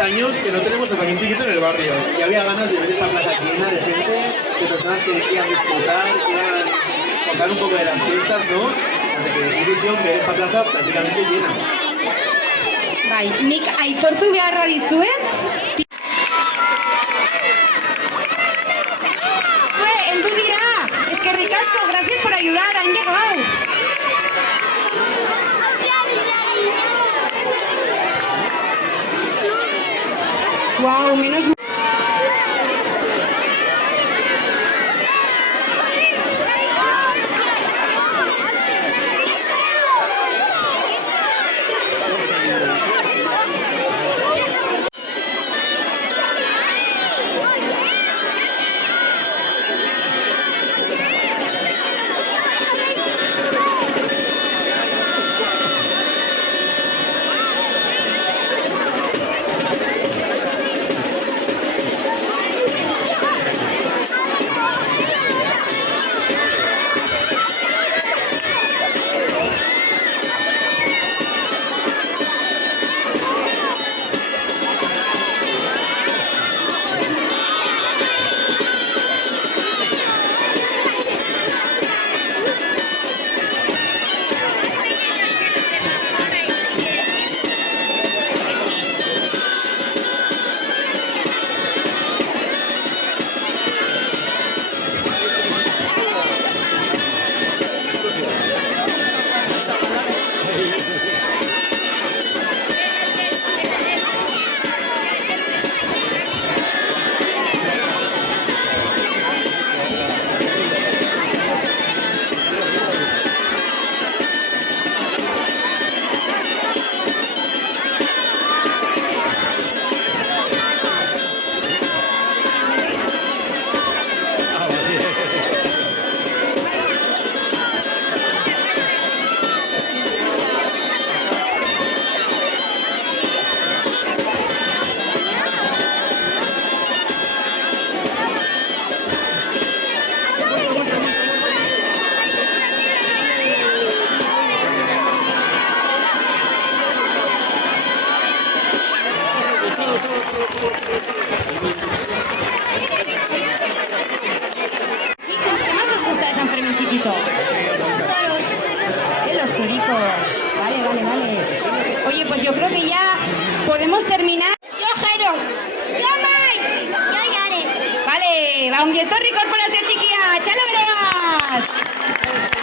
años que no tenemos también chiquito en el barrio y había ganas de ver esta plaza llena de gente, de personas que quieran disfrutar, quieran tocar un poco de las fiestas, ¿no? Así que ilusión ver esta plaza prácticamente llena. Bai, nik aitortu beharra dizuet. Heldu dira! Eskerrik asko, gracias por ayudar, han llegado. Wow, menos mal. ¿Qué más os gusta de San Fermín chiquito? Toros. Los toricos. Vale. Oye, pues yo creo que ya podemos terminar. Yo, Jairo. Yo, Mike. Yo Yare. Vale, va un dietorri corporazio txikia. Txalo bere bat.